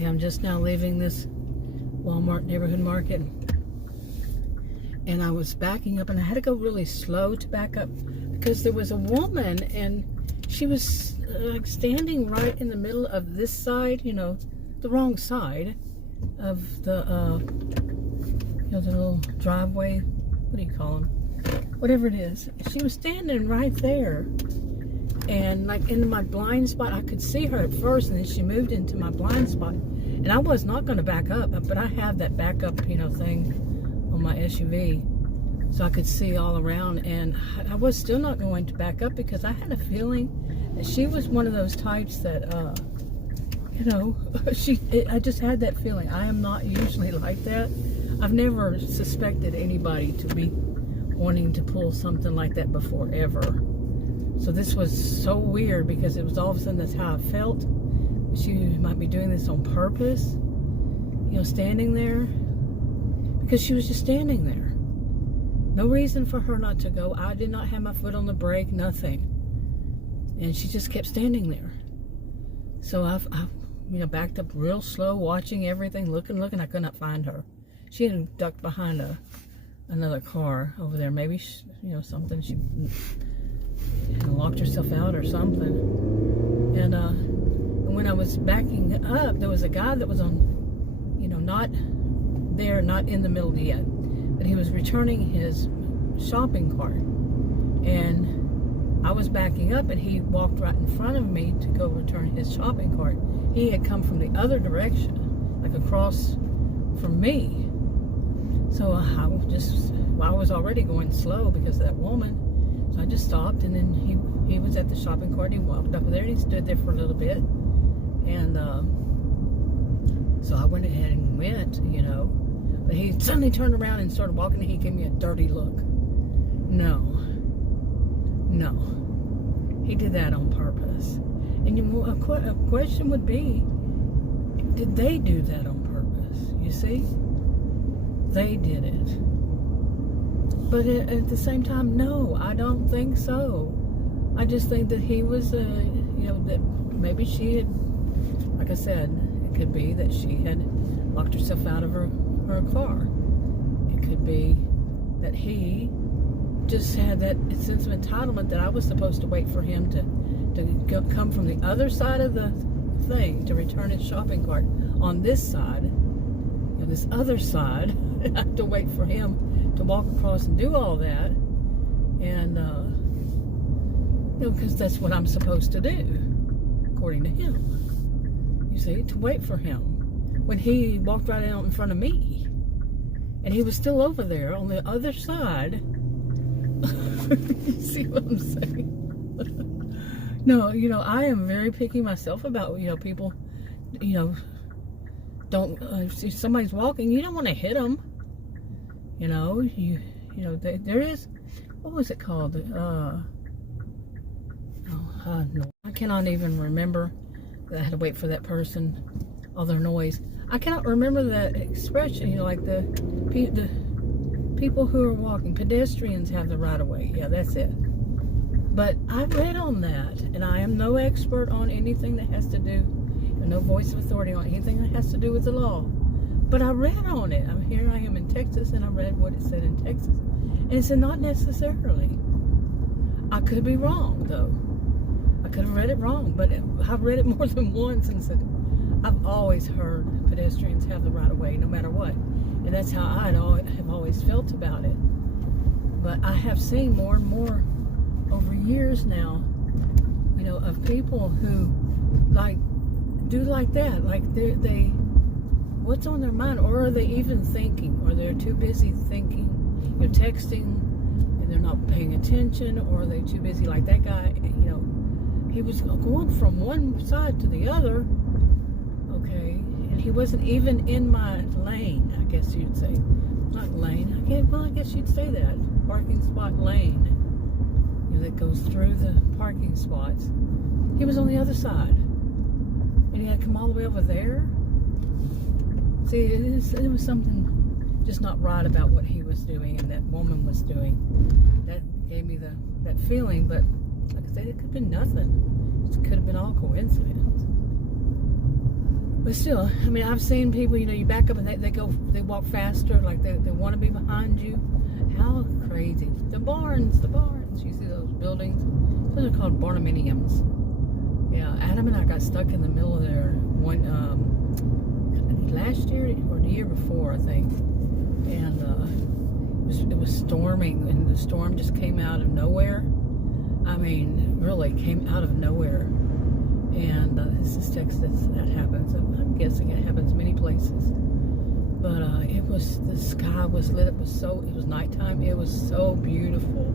Okay, I'm just now leaving this Walmart neighborhood market, and I was backing up, and I had to go really slow to back up because there was a woman, and she was like standing right in the middle of this side, you know, the wrong side of the, you know, the little driveway. What do you call them? Whatever it is. She was standing right there, and like in my blind spot. I could see her at first, and then she moved into my blind spot, and I was not going to back up, but I have that backup, you know, thing on my SUV, so I could see all around, and I was still not going to back up because I had a feeling that she was one of those types that, you know, I just had that feeling. I am not usually like that. I've never suspected anybody to be wanting to pull something like that before, ever. So this was so weird because it was all of a sudden that's how I felt. She might be doing this on purpose, you know, standing there, because she was just standing there. No reason for her not to go. I did not have my foot on the brake, nothing. And she just kept standing there. So I you know, backed up real slow, watching everything, looking. I could not find her. She had ducked behind another car over there. Maybe, you know, something. She locked herself out or something. And when I was backing up, there was a guy that was on, you know, not there, not in the middle yet, but he was returning his shopping cart. And I was backing up, and he walked right in front of me to go return his shopping cart. He had come from the other direction, like across from me. So I was already going slow because of that woman. So I just stopped, and then he was at the shopping cart. He walked up there, and he stood there for a little bit. And so I went ahead and went, you know. But he suddenly turned around and started walking, and he gave me a dirty look. No. He did that on purpose. And a question would be, did they do that on purpose? You see? They did it. But at the same time, no, I don't think so. I just think that he was, you know, that maybe she had, like I said, it could be that she had locked herself out of her car. It could be that he just had that sense of entitlement that I was supposed to wait for him to come from the other side of the thing to return his shopping cart on this side, and this other side. I have to wait for him to walk across and do all that, and you know, because that's what I'm supposed to do, according to him. You see, to wait for him when he walked right out in front of me, and he was still over there on the other side. You see what I'm saying? No, you know, I am very picky myself about, you know, people, you know, don't, if somebody's walking, you don't want to hit them. You know, you know, there is, what was it called? No, I cannot even remember that I had to wait for that person, all their noise. I cannot remember that expression, you know, like the people who are walking, pedestrians have the right of way. Yeah, that's it. But I read on that, and I am no expert on anything that has to do, no voice of authority on anything that has to do with the law. But I read on it. Here I am in Texas, and I read what it said in Texas. And it said not necessarily. I could be wrong, though. I could have read it wrong, but I've read it more than once and said, I've always heard pedestrians have the right of way, no matter what. And that's how I have always felt about it. But I have seen more and more over years now, you know, of people who like do like that, like they what's on their mind, or are they even thinking, or they're too busy thinking, you know, texting, and they're not paying attention, or are they too busy, like that guy, you know, he was going from one side to the other, okay, and he wasn't even in my lane, I guess you'd say. Not lane, I guess you'd say that, parking spot lane, you know, that goes through the parking spots. He was on the other side, and he had to come all the way over there. See, it was something just not right about what he was doing and that woman was doing. That gave me that feeling, but like I said, it could have been nothing. It could have been all coincidence. But still, I mean, I've seen people, you know, you back up and they walk faster, like they want to be behind you. How crazy. The barns. You see those buildings? Those are called barnuminiums. Yeah, Adam and I got stuck in the middle of there last year or the year before, I think. And it was storming, and the storm just came out of nowhere. I mean, really came out of nowhere. And this is Texas. That happens. I'm guessing it happens many places. But the sky was lit. It was nighttime. It was so beautiful.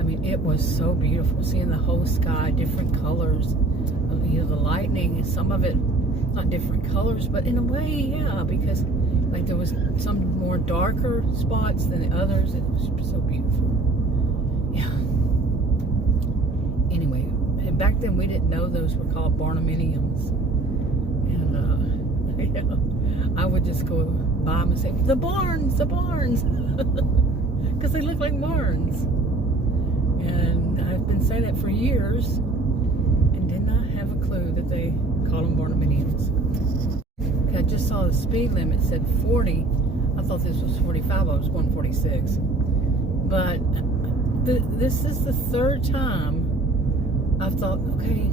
I mean, it was so beautiful. Seeing the whole sky, different colors. You know, the lightning, some of it, not different colors, but in a way, yeah, because like there was some more darker spots than the others. It was so beautiful. Yeah. Anyway, and back then we didn't know those were called barnuminiums. And yeah, I would just go by them and say, the barns, because they look like barns. And I've been saying that for years and did not have a clue that they call them barnuminiums. I just saw the speed limit said 40. I thought this was 45. I was going 46. But this is the third time I've thought, okay,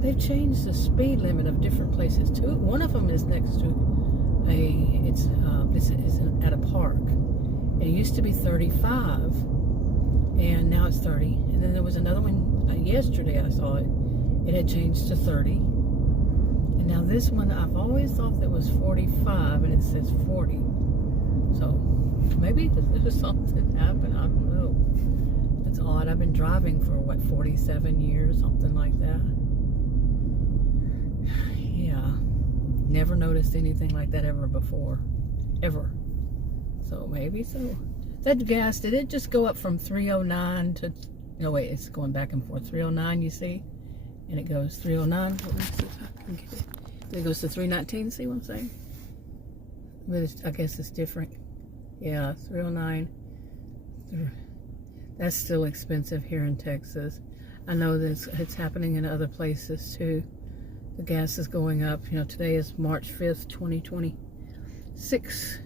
they've changed the speed limit of different places too. One of them is next to it's at a park. It used to be 35, and now it's 30. And then there was another one yesterday I saw it. It had changed to 30. And now this one, I've always thought that was 45, and it says 40. So maybe there was something happened. I don't know. It's odd. I've been driving for, 47 years, something like that. Yeah. Never noticed anything like that ever before. Ever. So maybe so. That gas, did it just go up from 309 to... No, wait, it's going back and forth. 309, you see? And it goes 309. Let me see if I can get it. Then it goes to 319, see what I'm saying? But I guess it's different. Yeah, 309. That's still expensive here in Texas. I know that it's happening in other places too. The gas is going up. You know, today is March 5th, 2026.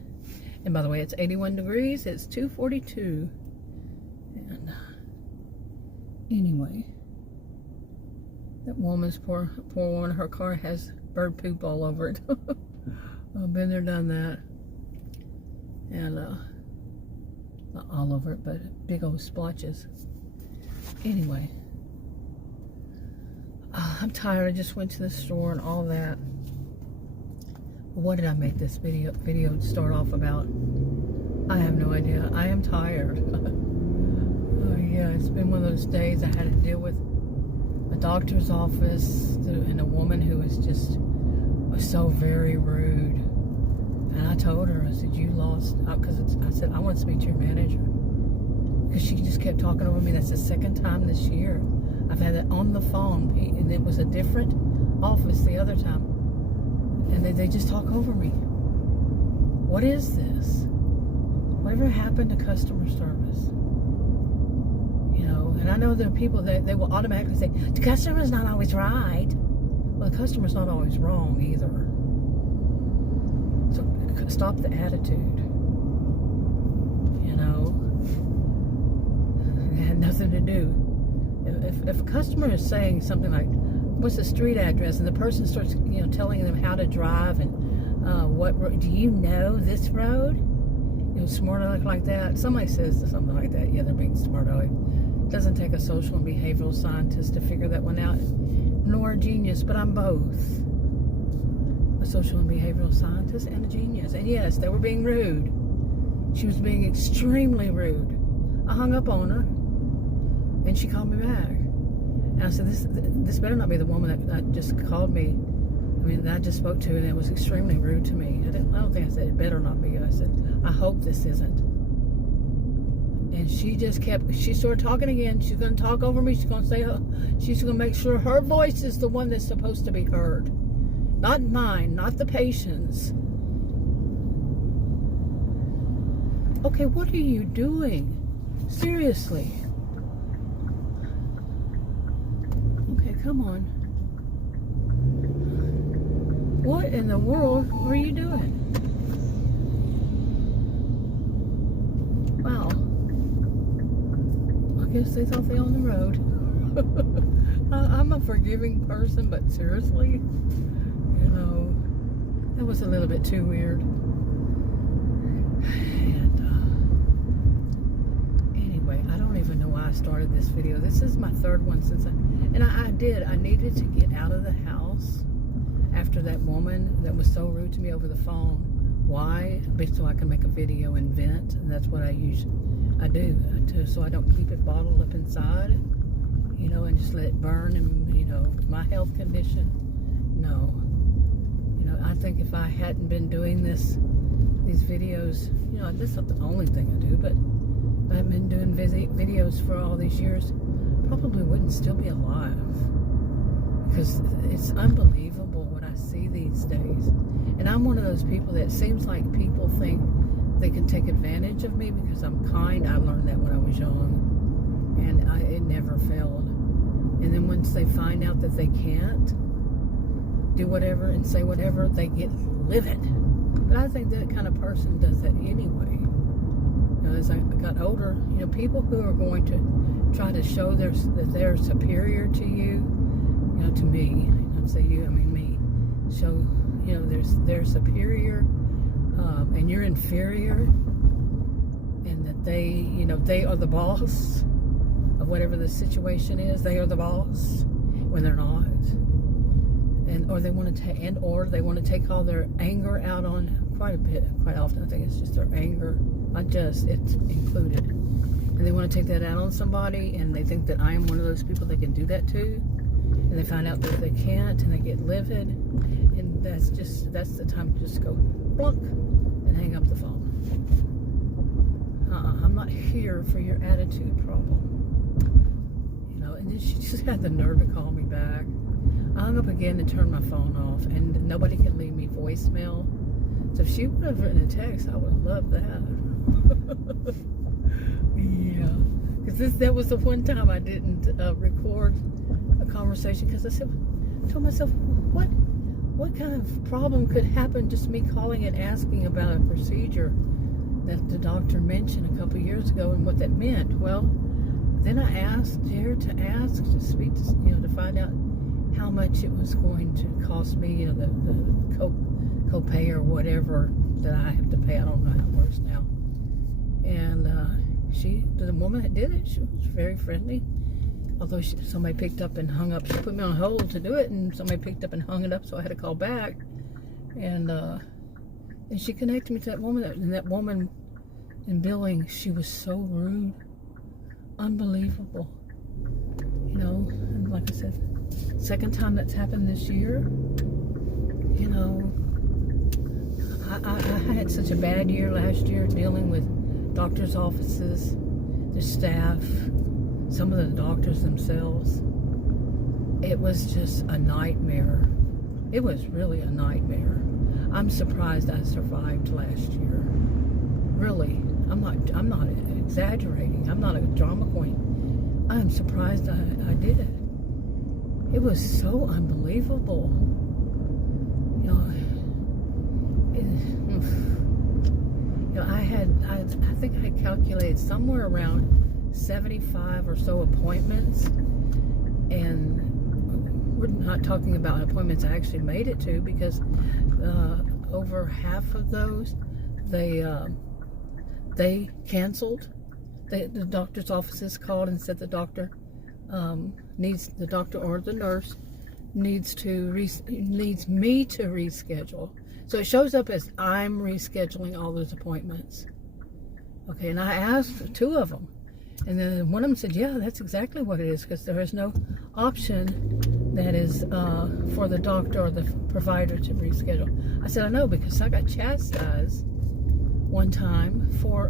And by the way, it's 81 degrees. It's 2:42. And anyway, that woman's poor woman, her car has bird poop all over it. I've been there, done that. And not all over it, but big old splotches. Anyway, I'm tired. I just went to the store and all that. What did I make this video start off about? I have no idea. I am tired. Oh yeah, it's been one of those days. I had to deal with a doctor's office and a woman who was so very rude. And I told her, I said, you lost, because I said, I want to speak to your manager. Because she just kept talking over me. That's the second time this year. I've had it on the phone, and it was a different office the other time. And they just talk over me. What is this? Whatever happened to customer service? You know, and I know there are people that they will automatically say, the customer's not always right. Well, the customer's not always wrong either. So stop the attitude. You know, it had nothing to do. If a customer is saying something like, what's the street address, and the person starts, you know, telling them how to drive and what road, do you know this road? You know, smart aleck like that. Somebody says something like that. Yeah, they're being smart aleck. It doesn't take a social and behavioral scientist to figure that one out, nor a genius, but I'm both. A social and behavioral scientist and a genius. And yes, they were being rude. She was being extremely rude. I hung up on her, and she called me back. And I said, this better not be the woman that just called me. I mean, that I just spoke to, and it was extremely rude to me. I don't think I said it better not be. I said, I hope this isn't. And she started talking again. She's going to talk over me. She's going to say, she's going to make sure her voice is the one that's supposed to be heard. Not mine, not the patient's. Okay, what are you doing? Seriously. Okay, come on. What in the world were you doing? Wow. I guess they thought they owned the road. I'm a forgiving person, but seriously, you know, that was a little bit too weird. And anyway, I don't even know why I started this video. This is my third one since I needed to get out of the house after that woman that was so rude to me over the phone. Why? So I can make a video and vent, and that's what I do, so I don't keep it bottled up inside, you know, and just let it burn. And, you know, my health condition, no. You know, I think if I hadn't been doing these videos, you know, this is not the only thing I do, but if I hadn't been doing videos for all these years, probably wouldn't still be alive. Because it's unbelievable what I see these days. And I'm one of those people that seems like people think they can take advantage of me because I'm kind. I learned that when I was young, and it never failed. And then once they find out that they can't do whatever and say whatever, they get livid. But I think that kind of person does that anyway. You know, as I got older, you know, people who are going to try to show that they're superior to you, you know, to me, I don't say you, I mean me, show, you know, they're superior, and you're inferior, and that they, you know, they are the boss of whatever the situation is. They are the boss when they're not, or they want to take all their anger out on, quite often I think it's just their anger, it's included, and they want to take that out on somebody, and they think that I am one of those people that can do that too, and they find out that they can't, and they get livid, and that's the time to just go blunk and hang up the phone. I'm not here for your attitude problem. You know, and then she just had the nerve to call me back. I hung up again and turned my phone off, and nobody can leave me voicemail. So if she would have written a text, I would have loved that. Yeah, because that was the one time I didn't record a conversation, because I told myself, what kind of problem could happen just me calling and asking about a procedure that the doctor mentioned a couple years ago and what that meant. Well, then I dared to ask to speak to, you know, to find out how much it was going to cost me, you know, the copay or whatever that I have to pay. I don't know how it works now. And the woman that did it, she was very friendly. Although somebody picked up and hung up. She put me on hold to do it, and somebody picked up and hung it up, so I had to call back. And she connected me to that woman. And that woman in billing, she was so rude. Unbelievable. You know, and like I said, second time that's happened this year. You know, I had such a bad year last year dealing with doctors' offices, their staff, some of the doctors themselves. It was just a nightmare. It was really a nightmare. I'm surprised I survived last year. Really, I'm not exaggerating. I'm not a drama queen. I'm surprised I did it. It was so unbelievable. You know, I think I calculated somewhere around 75 or so appointments, and we're not talking about appointments I actually made it to, because over half of those they canceled. The doctor's offices called and said the doctor or the nurse needs me to reschedule. So it shows up as I'm rescheduling all those appointments. Okay, and I asked two of them, and then one of them said, yeah, that's exactly what it is, because there is no option that is for the doctor or the provider to reschedule. I said, I know, because I got chastised one time for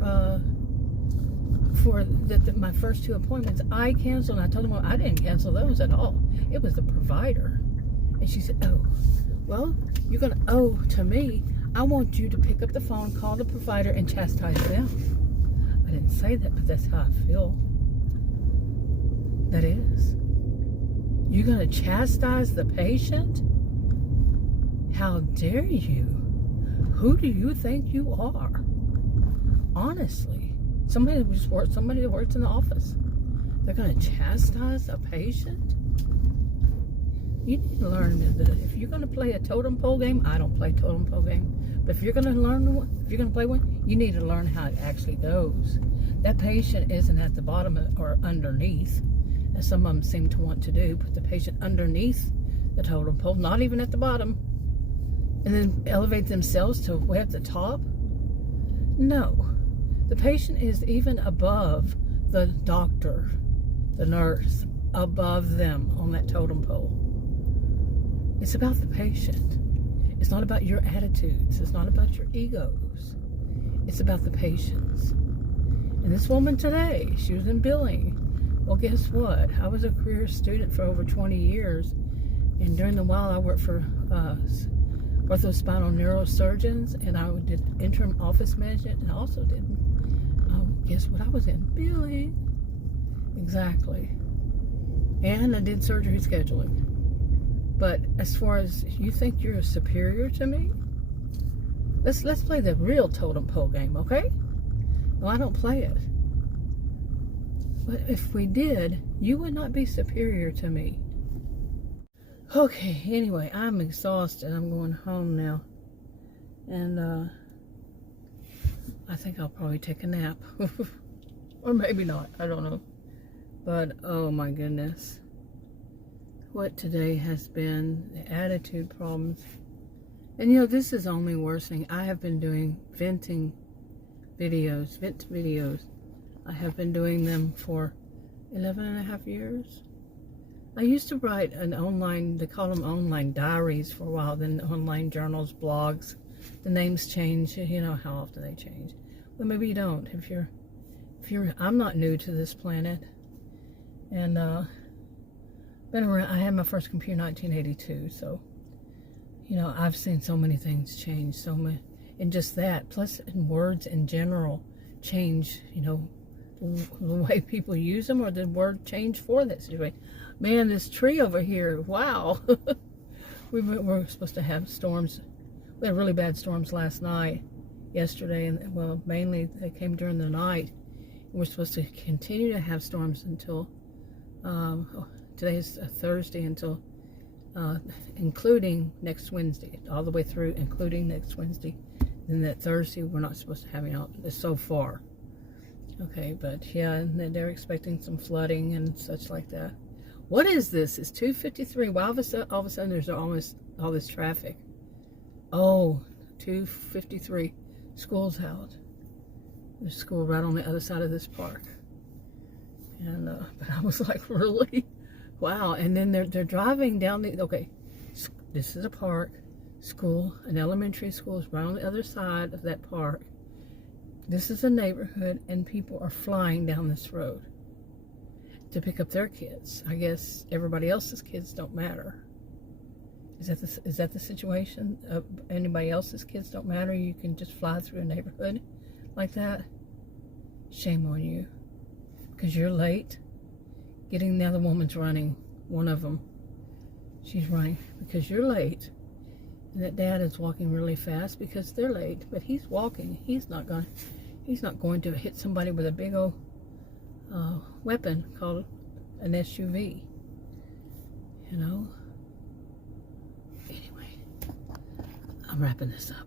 my first two appointments I canceled, and I told them, well, I didn't cancel those at all. It was the provider. And she said, oh, well, you're going to owe to me. I want you to pick up the phone, call the provider, and chastise them. I didn't say that, but that's how I feel. That is. You're going to chastise the patient? How dare you? Who do you think you are? Honestly, somebody that works in the office. They're going to chastise a patient? You need to learn that if you're going to play a totem pole game, I don't play totem pole game, but if you're going to play one, you need to learn how it actually goes. That patient isn't at the bottom or underneath, as some of them seem to want to do. Put the patient underneath the totem pole, not even at the bottom, and then elevate themselves to way at the top. No, the patient is even above the doctor, the nurse, above them on that totem pole. It's about the patient. It's not about your attitudes. It's not about your egos. It's about the patients. And this woman today, she was in billing. Well, guess what? I was a career student for over 20 years. And during the while, I worked for orthospinal neurosurgeons. And I did interim office management. And I also did, guess what? I was in billing. Exactly. And I did surgery scheduling. But as far as you think you're superior to me, let's play the real totem pole game, okay? No, I don't play it. But if we did, you would not be superior to me. Okay, anyway, I'm exhausted. I'm going home now. And I think I'll probably take a nap. Or maybe not, I don't know. But, oh my goodness. What today has been, the attitude problems. And you know, this is only worsening. I have been doing vent videos. I have been doing them for 11 and a half years. I used to write an online, they call them online diaries for a while, then online journals, blogs. The names change, you know how often they change. Well, maybe you don't. If you're, I'm not new to this planet. And, been around, I had my first computer in 1982, so, you know, I've seen so many things change, so many, and just that, plus in words in general, change, you know, the way people use them, or the word change for that situation. Man, this tree over here, wow. we were supposed to have storms. We had really bad storms last night, yesterday, and well, mainly they came during the night. We're supposed to continue to have storms until, today's Thursday, until, including next Wednesday, all the way through, including next Wednesday. Then that Thursday, we're not supposed to have any out so far. Okay, but yeah, and they're expecting some flooding and such like that. What is this? It's 2:53. Why all of a sudden there's almost all this traffic? Oh, 2:53. School's out. There's school right on the other side of this park. And but I was like, really? Wow. And then they're driving down the, okay, this is a park, school, an elementary school is right on the other side of that park. This is a neighborhood, and people are flying down this road to pick up their kids. I guess everybody else's kids don't matter. Is that the situation? Anybody else's kids don't matter? You can just fly through a neighborhood like that? Shame on you. Because you're late. Getting the other woman's running. One of them. She's running because you're late. And that dad is walking really fast because they're late. But he's walking. He's not going to hit somebody with a big old weapon called an SUV. You know? Anyway, I'm wrapping this up.